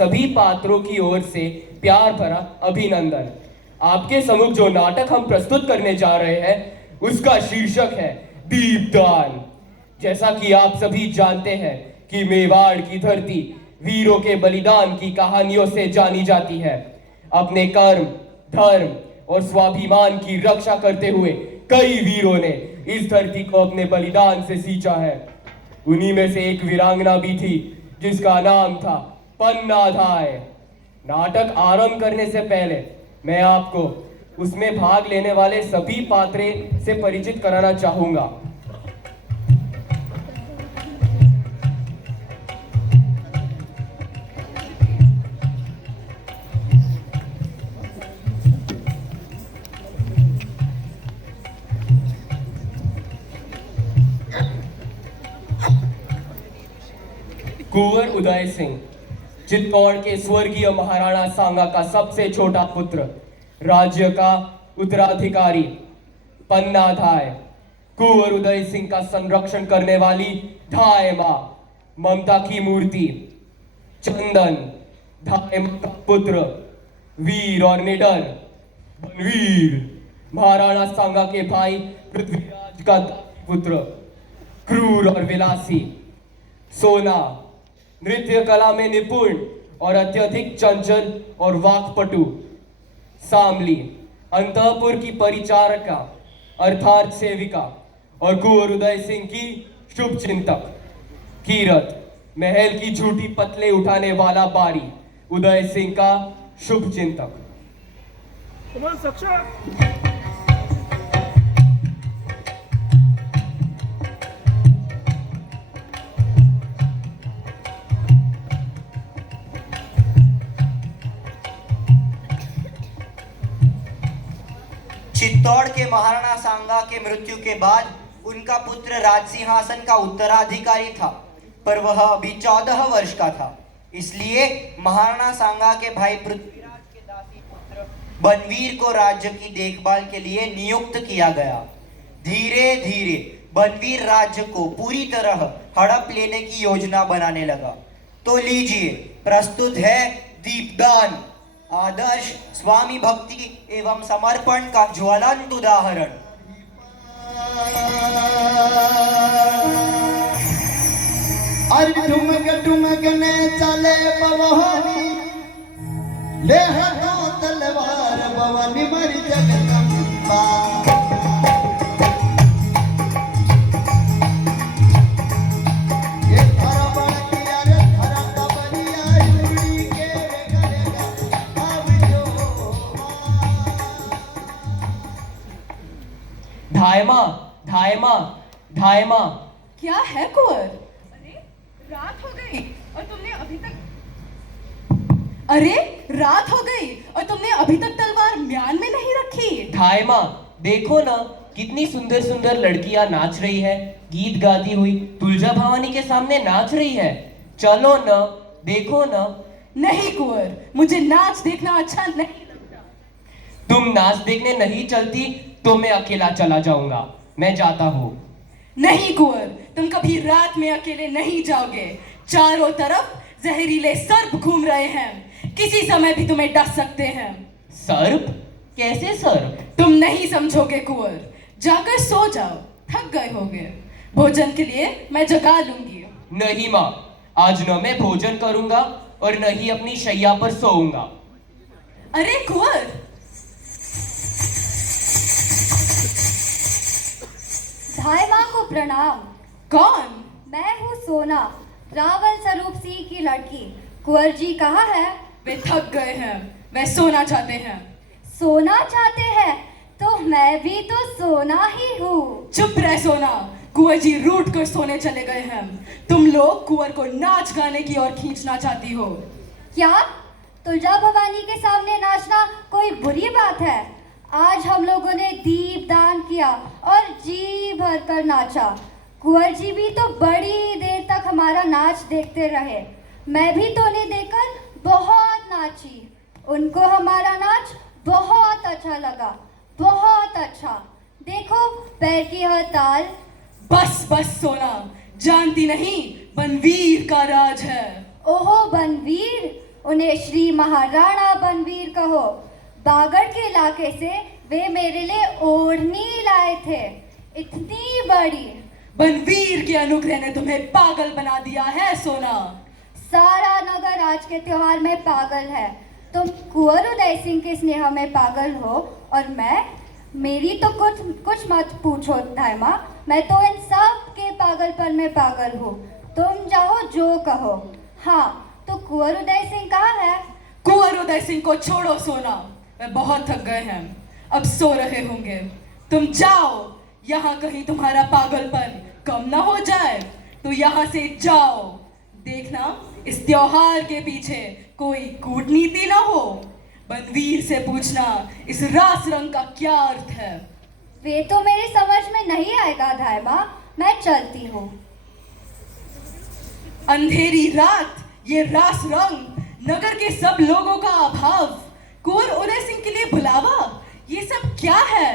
सभी पात्रों की ओर से प्यार भरा अभिनंदन। आपके सम्मुख जो नाटक हम प्रस्तुत करने जा रहे हैं उसका शीर्षक है दीपदान। जैसा कि आप सभी जानते हैं कि मेवाड़ की धरती वीरों के बलिदान की कहानियों से जानी जाती है। अपने कर्म, धर्म और स्वाभिमान की रक्षा करते हुए कई वीरों ने इस धरती को अपने बलिदान से सींचा है। उन्हीं में से एक वीरांगना भी थी जिसका नाम था पन्नाधाय। नाटक आरंभ करने से पहले मैं आपको उसमें भाग लेने वाले सभी पात्रे से परिचित कराना चाहूंगा। कुंवर उदय सिंह, चित्तौड़ के स्वर्गीय महाराणा सांगा का सबसे छोटा पुत्र, राज्य का उत्तराधिकारी। पन्नाधाय, कुंवर उदय सिंह का संरक्षण करने वाली धाय मां, ममता की मूर्ति। चंदन, धाय मां का पुत्र, वीर और निडर। बनवीर, महाराणा सांगा के भाई पृथ्वीराज का पुत्र, क्रूर और विलासी। सोना, नृत्य कला में निपुण और अत्यधिक चंचल और वाक्पटु। सामली, अंतःपुर की परिचारिका अर्थात सेविका और कुंवर उदय सिंह की शुभ चिंतक। कीरत, महल की झूठी पतले उठाने वाला बारी, उदय सिंह का शुभ चिंतक। चित्तौड़ के महाराणा सांगा के मृत्यु के बाद उनका पुत्र राज सिंहासन का उत्तराधिकारी था, पर वह अभी 14 वर्ष का था। इसलिए महाराणा सांगा के भाई पृथ्वीराज के दासी पुत्र बनवीर को राज्य की देखभाल के लिए नियुक्त किया गया। धीरे धीरे बनवीर राज्य को पूरी तरह हड़प लेने की योजना बनाने लगा। तो लीजिए, प्रस्तुत है दीपदान, आदर्श स्वामी भक्ति एवं समर्पण का ज्वलंत उदाहरण। अरे ठुमक ठुमकने चले पवनी, ले हाथों तलवार भवानी मर जगदम्बा। धायमा, धायमा, धायमा। क्या है कुंवर? अरे रात हो गई और तुमने अभी तक तलवार म्यान में नहीं रखी। धायमा, देखो ना कितनी सुंदर सुंदर लड़कियां नाच रही है, गीत गाती हुई तुलजा भवानी के सामने नाच रही है। चलो ना, देखो ना। नहीं कुंवर, मुझे नाच देखना अच्छा नहीं लगता। तुम नाच देखने नहीं चलती तो मैं अकेला चला जाऊंगा। मैं जाता हूँ। नहीं कुंवर, तुम कभी रात में अकेले नहीं जाओगे। चारों तरफ जहरीले सर्प घूम रहे हैं, किसी समय भी तुम्हें डस सकते हैं। सर्प? कैसे सर्प? तुम नहीं समझोगे कुंवर, जाकर सो जाओ, थक गए होगे। भोजन के लिए मैं जगा लूंगी। नहीं माँ, आज न मैं भोजन करूंगा और न ही अपनी शैया पर सोऊंगा। अरे कुंवर, धाय माँ को प्रणाम। कौन? मैं हूँ सोना, रावल स्वरूप सिंह की लड़की। कुंवर जी कहाँ है? वे थक गए हैं, वे सोना चाहते हैं। सोना चाहते हैं तो मैं भी तो सोना ही हूँ। चुप रह सोना, कुंवर जी रूठ कर सोने चले गए हैं। तुम लोग कुंवर को नाच गाने की ओर खींचना चाहती हो। क्या तुलजा भवानी के सामने नाचना कोई बुरी बात है? आज हम लोगों ने दीपदान किया और जी भर कर नाचा। कुंवर जी भी तो बड़ी देर तक हमारा नाच देखते रहे। मैं भी तो उन्हें देखकर बहुत नाची। उनको हमारा नाच बहुत अच्छा लगा, बहुत अच्छा। देखो पैर की हर ताल। बस बस सोना, जानती नहीं बनवीर का राज है। ओहो बनवीर, उन्हें श्री महाराणा बनवीर कहो। बागड़ के इलाके से वे मेरे लिए ओढ़नी लाए थे, इतनी बड़ी। बनवीर के अनुग्रह ने तुम्हें पागल बना दिया है सोना। सारा नगर आज के त्योहार में पागल है। तुम कुंवर उदय सिंह के स्नेह में पागल हो और मैं, मेरी तो कुछ मत पूछो दाइमा, मैं तो इन सब के पागलपन में पागल हूँ। तुम जाओ जो कहो। हाँ, तो कुंवर उदय सिंह कहाँ है? कुंवर उदय सिंह को छोड़ो सोना, वे बहुत थक गए हैं, अब सो रहे होंगे। तुम जाओ, यहाँ कहीं तुम्हारा पागलपन कम ना हो जाए, तो यहाँ से जाओ। देखना इस त्योहार के पीछे कोई कूटनीति ना हो। बनवीर से पूछना इस रास रंग का क्या अर्थ है। वे तो मेरी समझ में नहीं आएगा दाइमा, मैं चलती हूँ। अंधेरी रात, ये रास रंग, नगर के सब लोगों का अभाव, कुंवर उदय सिंह के लिए बुलावा, ये सब क्या है?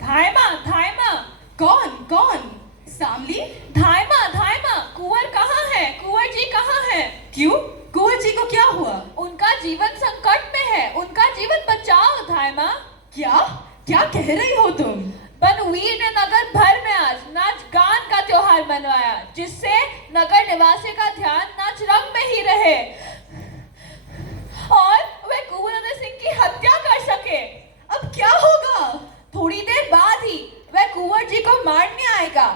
धायमा, धायमा, कौन कौन? सामली? धायमा, धायमा, कुंवर कहाँ है? कुंवर जी कहाँ है? क्यों, कुंवर जी को क्या हुआ? उनका जीवन संकट में है, उनका जीवन बचाओ धायमा। क्या क्या कह रही हो तुम? बनवीर ने नगर भर में आज नाच गान का त्योहार मनवाया, जिससे नगर निवासी का ध्यान नाच रंग में ही रहे और वे कुंवर उदय सिंह की हत्या कर सके। अब क्या होगा? थोड़ी देर बाद ही वह कुंवर जी को मारने आएगा।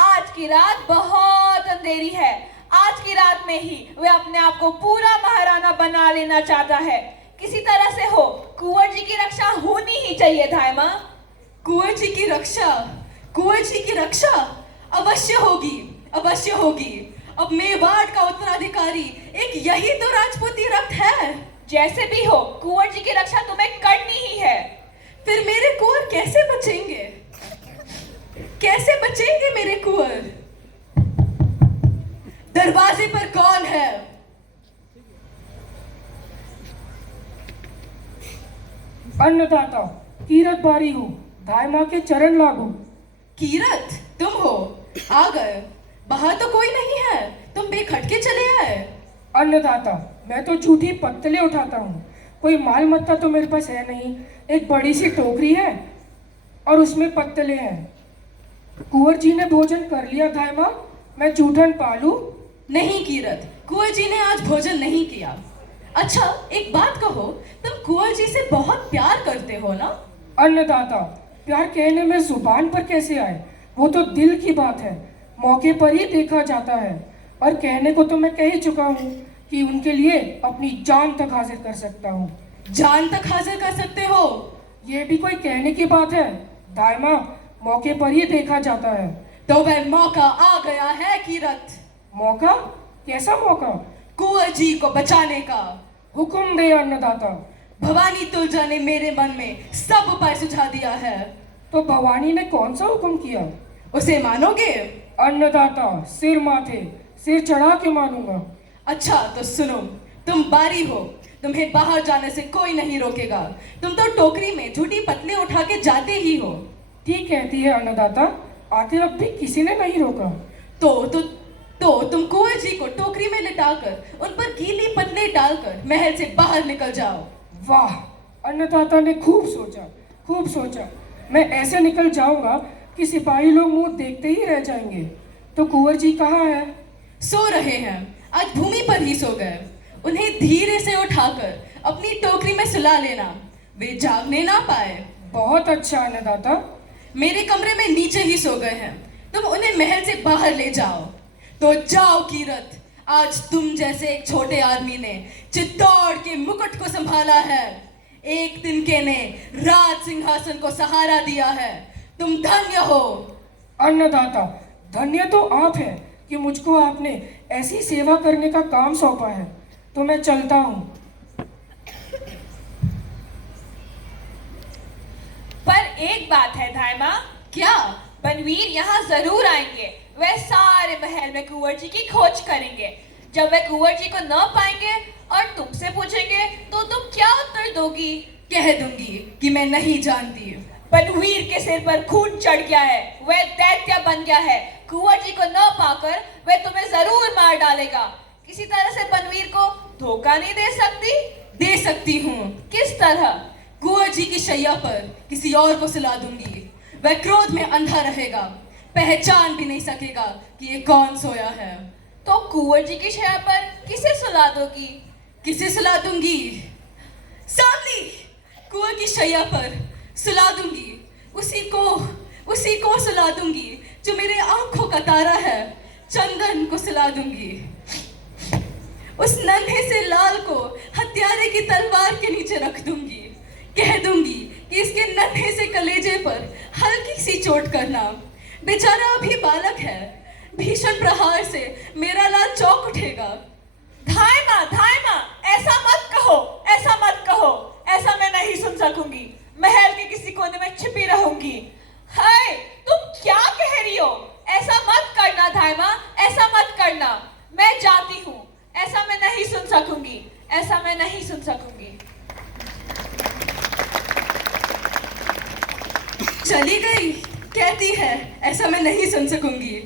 आज की रात बहुत अंधेरी है, आज की रात में ही वह अपने आप को पूरा महाराणा बना लेना चाहता है। किसी तरह से हो, कुंवर जी की रक्षा होनी ही चाहिए धायमा। कुंवर जी की रक्षा, कुंवर जी की रक्षा अवश्य होगी, अवश्य होगी। अब मेवाड़ का उत्तराधिकारी एक यही तो राजपूती रक्त है। जैसे भी हो, कुंवर जी की रक्षा तुम्हें करनी ही है। फिर मेरे कुंवर कैसे बचेंगे? कैसे बचेंगे मेरे कुंवर? दरवाजे पर कौन है? अन्नदाता कीरत बारी हूँ, दाइमा के चरण लागू। कीरत, तुम हो? आ गए। बाहर तो कोई नहीं है, तुम बेखटके चले आए। अन्नदाता, मैं तो झूठी पत्तलें उठाता हूँ, कोई माल मत्ता तो मेरे पास है नहीं। एक बड़ी सी टोकरी है और उसमें पत्तलें हैं। कुंवर जी ने भोजन कर लिया दाइमा, मैं जूठन पालू? नहीं कीरत, कुंवर जी ने आज भोजन नहीं किया। अच्छा, एक बात कहो, तुम कुंवर जी से बहुत प्यार करते हो ना? अन्नदाता, प्यार कहने में जुबान पर कैसे आए, वो तो दिल की बात है, मौके पर ही देखा जाता है। और कहने को तो मैं कह ही चुका हूँ कि उनके लिए अपनी जान तक हाजिर कर सकता हूँ। जान तक हाजिर कर सकते हो? ये भी कोई कहने की बात है दाइमा, मौके पर ही देखा जाता है। तो वह मौका आ गया है कीरत। मौका? कैसा मौका? कुंवर जी को बचाने का। हुक्म दे अन्नदाता। भवानी तुलजा ने मेरे मन में सब उपाय सुझा दिया है। तो भवानी ने कौन सा हुक्म किया? उसे मानोगे? अन्नदाता, सिर माथे, सिर चढ़ा के मानूंगा। अच्छा तो सुनो, तुम बारी हो, तुम्हें बाहर जाने से कोई नहीं रोकेगा। तुम तो टोकरी में झूठी पतले उठा के जाते ही हो। ठीक कहती है अन्नदाता, आते वक्त भी किसी ने नहीं रोका। तो तुम कुंवर जी को टोकरी में लिटाकर उन पर गीली पतले डालकर महल से बाहर निकल जाओ। वाह, अन्नदाता ने खूब सोचा, खूब सोचा। मैं ऐसे निकल जाऊंगा कि सिपाही लोग मुंह देखते ही रह जाएंगे। तो कुंवर जी कहाँ है? सो रहे हैं, आज भूमि पर ही सो गए। उन्हें धीरे से उठाकर अपनी टोकरी में सुला लेना, वे जागने ना पाए। बहुत अच्छा अन्नदाता। मेरे कमरे में नीचे ही सो गए हैं, तुम उन्हें महल से बाहर ले जाओ। तो जाओ कीरत, आज तुम जैसे एक छोटे आदमी ने चित्तौड़ के मुकुट को संभाला है, एक तिनके ने राज सिंहासन को सहारा दिया है। तुम धन्य हो। अन्नदाता, धन्य तो आप हैं कि मुझको आपने ऐसी सेवा करने का काम सौंपा है। तो मैं चलता हूँ। पर एक बात है धायमा। क्या? बनवीर यहाँ जरूर आएंगे। वह सारे महल में कुंवर जी की खोज करेंगे। जब वह कुंवर जी को न पाएंगे और तुमसे पूछेंगे तो तुम क्या उत्तर दोगी? कह दूंगी कि मैं नहीं जानती। बनवीर के सिर पर खून चढ़ गया है, वह दैत्य बन गया है। कुंवर जी को न पाकर वह तुम्हें जरूर मार डालेगा। किसी तरह से बनवीर को धोखा नहीं दे सकती? दे सकती हूँ। किस तरह? कुंवर जी की शैया पर किसी और को सुला दूंगी। वह क्रोध में अंधा रहेगा, पहचान भी नहीं सकेगा कि ये कौन सोया है। तो कुंवर जी की शैया पर किसे सुला दोगी? किसे सुला दूंगी? सामली कुंवर की शैया पर सुला दूंगी। उसी को सुला दूंगी जो मेरे आंखों का तारा है। चंदन को सुला दूंगी। उस नन्हे से लाल को हत्यारे की तलवार के नीचे रख दूंगी। कह दूंगी कि इसके नन्हे से कलेजे पर हल्की सी चोट करना। बेचारा अभी बालक है, भीषण प्रहार से मेरा लाल चौंक उठेगा। धायमा, धायमा, ऐसा मत कहो, ऐसा मत कहो। ऐसा मैं नहीं सुन सकूंगी। महल के किसी कोने में छिपी रहूंगी। हाय, तुम क्या कह रही हो? ऐसा मत करना धायमा, ऐसा मत करना। मैं जाती हूँ। ऐसा मैं नहीं सुन सकूंगी, ऐसा मैं नहीं सुन सकूंगी। चली गई, कहती है ऐसा मैं नहीं सुन सकूंगी।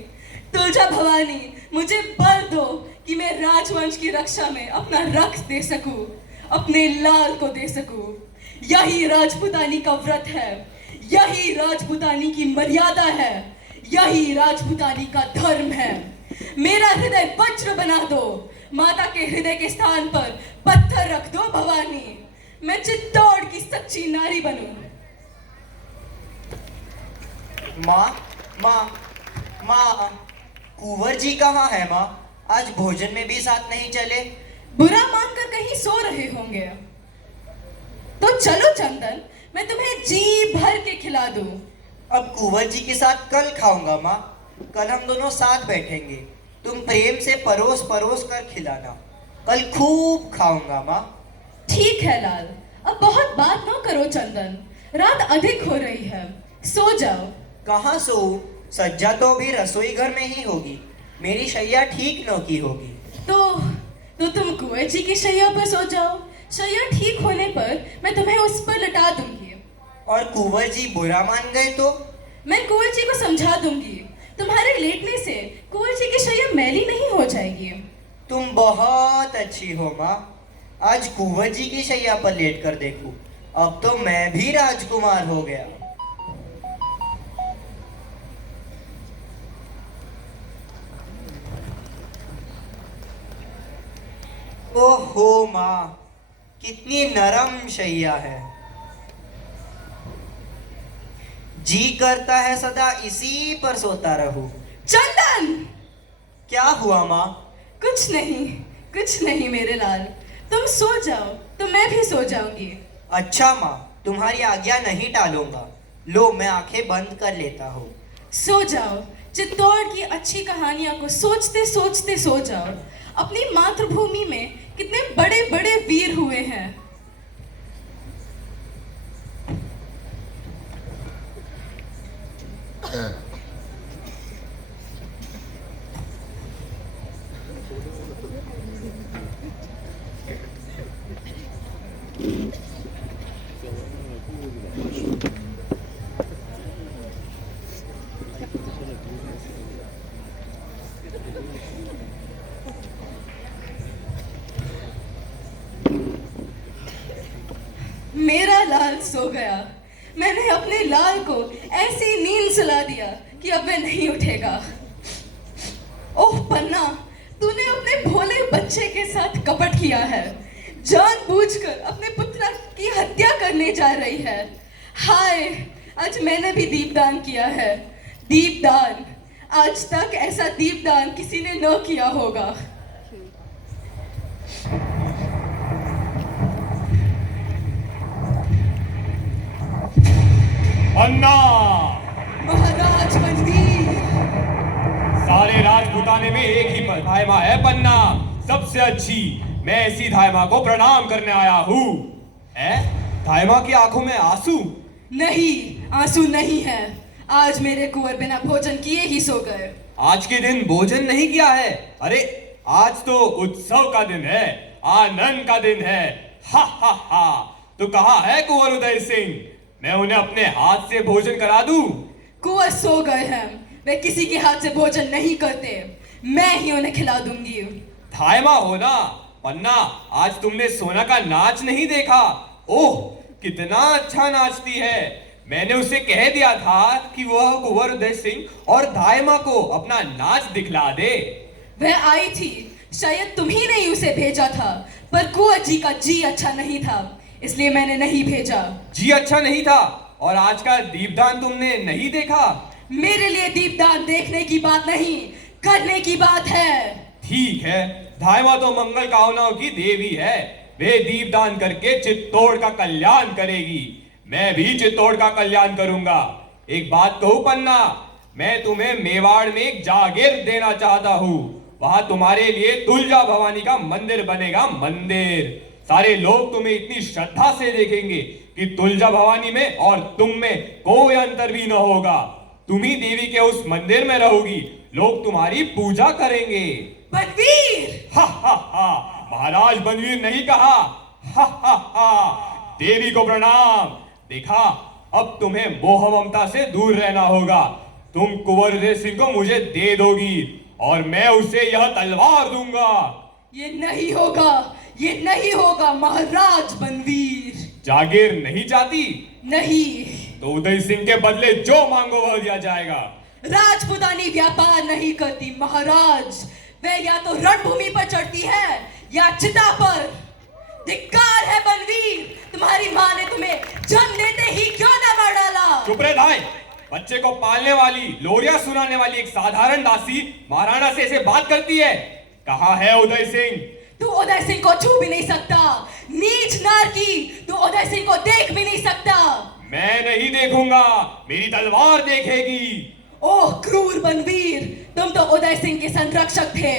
तुलजा भवानी, मुझे बल दो कि मैं राजवंश की रक्षा में अपना रक्त दे सकूं, अपने लाल को दे सकूं। यही राजपुतानी का व्रत है, यही राजपुतानी की मर्यादा है, यही राजपुतानी का धर्म है। मेरा हृदय वज्र बना दो, माता के हृदय के स्थान पर पत्थर रख दो भवानी। मैं चित्तौड़ की सच्ची नारी बनूं। माँ, कुंवर जी कहाँ है माँ? आज भोजन में भी साथ नहीं चले। बुरा मानकर कहीं सो रहे होंगे। तो चलो चंदन, मैं तुम्हें जी भर के खिला दूं। अब कुंवर जी के साथ कल खाऊंगा माँ। कल हम दोनों साथ बैठेंगे। तुम प्रेम से परोस परोस कर खिलाना। कल खूब खाऊंगा माँ। ठीक है लाल, अब बहुत बात न करो चंदन, रात अधिक हो रही है, सो जाओ। कहाँ सोऊं? सज्जा तो भी रसोई घर में ही होगी। मेरी शैया ठीक न की होगी। तो तुम कुंवर जी की शैया पर सो जाओ। शैया ठीक होने पर मैं तुम्हें उस पर लटा दूंगी। और कुंवर जी बुरा मान गए तो? मैं कुंवर जी को समझा दूंगी। तुम्हारे लेटने से कुंवर जी की शैया मैली नहीं हो जाएगी। तुम बहुत अच्छी हो माँ। आज कुंवर जी की शैया पर लेट कर देखूं। अब तो मैं भी राजकुमार हो गया। ओहो माँ, कितनी नरम शैया है। जी करता है सदा इसी पर सोता रहूं। चंदन! क्या हुआ माँ? कुछ नहीं मेरे लाल, तुम सो जाओ तो मैं भी सो जाऊंगी। अच्छा माँ, तुम्हारी आज्ञा नहीं टालूंगा। लो, मैं आंखें बंद कर लेता हूँ। सो जाओ। चित्तौड़ की अच्छी कहानियों को सोचते सोचते सो जाओ। अपनी मातृभूमि में कितने बड़े बड़े वीर हुए हैं। मेरा लाल सो गया। मैंने अपने लाल को ऐसी नींद सुला दिया कि अब वह नहीं उठेगा। ओह पन्ना, तूने अपने भोले बच्चे के साथ कपट किया है। जानबूझकर अपने पुत्र की हत्या करने जा रही है। हाय, आज मैंने भी दीपदान किया है। दीपदान, आज तक ऐसा दीपदान किसी ने न किया होगा। अन्ना! महाराज मनवीर! सारे राजपुताने में एक ही धायमा है पन्ना, सबसे अच्छी। मैं इसी धायमा को प्रणाम करने आया हूँ। धायमा की आंखों में आंसू? नहीं, आंसू नहीं है। आज मेरे कुंवर बिना भोजन किए ही सो गए। आज के दिन भोजन नहीं किया है? अरे आज तो उत्सव का दिन है, आनंद का दिन है। हा हा हा। तो कहाँ है कुंवर उदय सिंह? मैं उन्हें अपने हाथ से भोजन करा दूं। कुंवर सो गए हैं। वे किसी के हाथ से भोजन नहीं करते। मैं ही उन्हें खिला दूंगी। धायमा हो ना, पन्ना, आज तुमने सोना का नाच नहीं देखा? ओह, कितना अच्छा नाचती है। मैंने उसे कह दिया था कि वह कुंवर उदय सिंह और दाइमा को अपना नाच दिखला दे। वह आई थी, शायद तुम ही ने उसे भेजा था, पर कुंवर जी का जी अच्छा नहीं था, इसलिए मैंने नहीं भेजा। जी अच्छा नहीं था? और आज का दीपदान तुमने नहीं देखा? मेरे लिए दीपदान देखने की बात नहीं, करने की बात है। ठीक है, धायमा तो मंगल कामनाओं की देवी है। वे दीपदान करके चित्तौड़ का कल्याण करेगी। मैं भी चित्तौड़ का कल्याण करूंगा। एक बात कहूं पन्ना, मैं तुम्हें मेवाड़ में एक जागीर देना चाहता हूँ। वहां तुम्हारे लिए तुलजा भवानी का मंदिर बनेगा, मंदिर। सारे लोग तुम्हें इतनी श्रद्धा से देखेंगे कि तुलजा भवानी में और तुम में कोई अंतर भी न होगा। तुम ही देवी के उस मंदिर में रहोगी, लोग तुम्हारी पूजा करेंगे। बनवीर! हा हा हा, महाराज बनवीर नहीं कहा। हा हा हा, देवी को प्रणाम। देखा, अब तुम्हें मोह ममता से दूर रहना होगा। तुम कुंवर उदय सिंह को मुझे दे दोगी और मैं उसे यह तलवार दूंगा। ये नहीं होगा, ये नहीं होगा महाराज बनवीर। जागीर नहीं चाहती? नहीं। तो उदय सिंह के बदले जो मांगो वह दिया जाएगा। राजपुतानी व्यापार नहीं करती महाराज, वह या तो रणभूमि पर चढ़ती है या चिता पर। धिक्कार है बनवीर, तुम्हारी माँ ने तुम्हें जन्म लेते ही क्यों न मार डाला? चुप रहे धाय। बच्चे को पालने वाली, लोरिया सुनाने वाली एक साधारण दासी महाराणा से ऐसे बात करती है। कहाँ है उदय सिंह? तू उदय सिंह को छू भी नहीं सकता। नीच नारकी, तू उदय सिंह को देख भी नहीं सकता। मैं नहीं देखूंगा, मेरी तलवार देखेगी। ओह क्रूर बनवीर, तुम तो उदय सिंह के संरक्षक थे।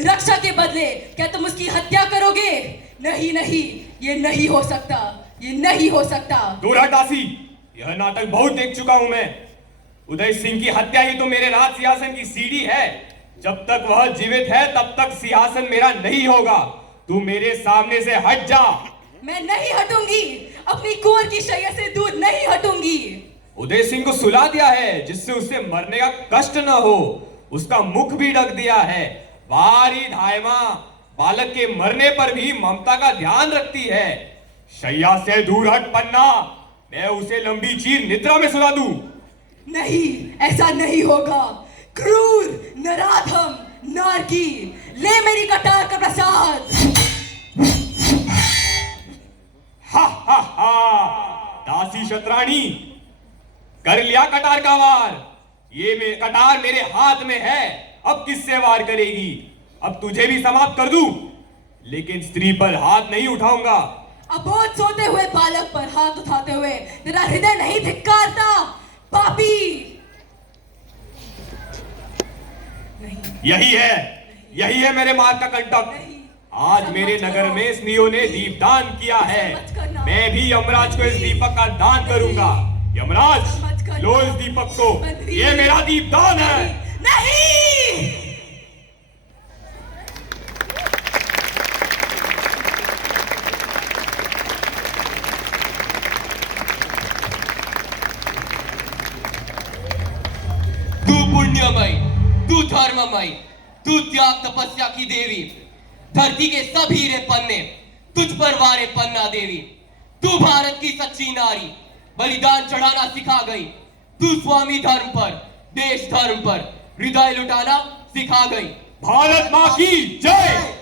रक्षा के बदले क्या तुम उसकी हत्या करोगे? नहीं नहीं, ये नहीं हो सकता, ये नहीं हो सकता। दूर हट दासी, यह नाटक बहुत देख चुका हूं मैं। उदय सिंह की हत्या ही तो मेरे राज सिंहासन की सीढ़ी है। जब तक वह जीवित है तब तक सिंहासन मेरा नहीं होगा। तू मेरे सामने से हट जा। मैं नहीं हटूंगी, अपनी कुंवर की शैया से दूर नहीं हटूंगी। उदय सिंह को सुला दिया है जिससे उसे मरने का कष्ट न हो। उसका मुख भी ढक दिया है। बारी धायमा बालक के मरने पर भी ममता का ध्यान रखती है। शैया से दूर हट पन्ना, मैं उसे लंबी चीर निद्रा में सुला दूं। नहीं, ऐसा नहीं होगा। क्रूर, नराधम, नारकी, ले मेरी कटार का प्रसाद। हा हा हा, दासी शतरानी, कर लिया कटार का वार। ये कटार मेरे हाथ में है, अब किससे वार करेगी? अब तुझे भी समाप्त कर दूं, लेकिन स्त्री पर हाथ नहीं उठाऊंगा। अबोध सोते हुए बालक पर हाथ उठाते हुए तेरा हृदय नहीं धिक्कारता, पापी। यही है मेरे मार्ग का कंटक। आज मेरे नगर में स्त्रियों ने दीपदान किया है। मैं भी यमराज को इस दीपक का दान करूंगा। यमराज, लो इस दीपक को, ये मेरा दीपदान है। नहीं। तू पुण्यमय, तू धर्ममय, तू त्याग तपस्या की देवी, धरती के सब हीरे पन्ने तुझ पर वारे पन्ना देवी। तू भारत की सच्ची नारी, बलिदान चढ़ाना सिखा गई। तू स्वामी धर्म पर, देश धर्म पर हृदय लुटाना सिखा गई। भारत माँ की जय।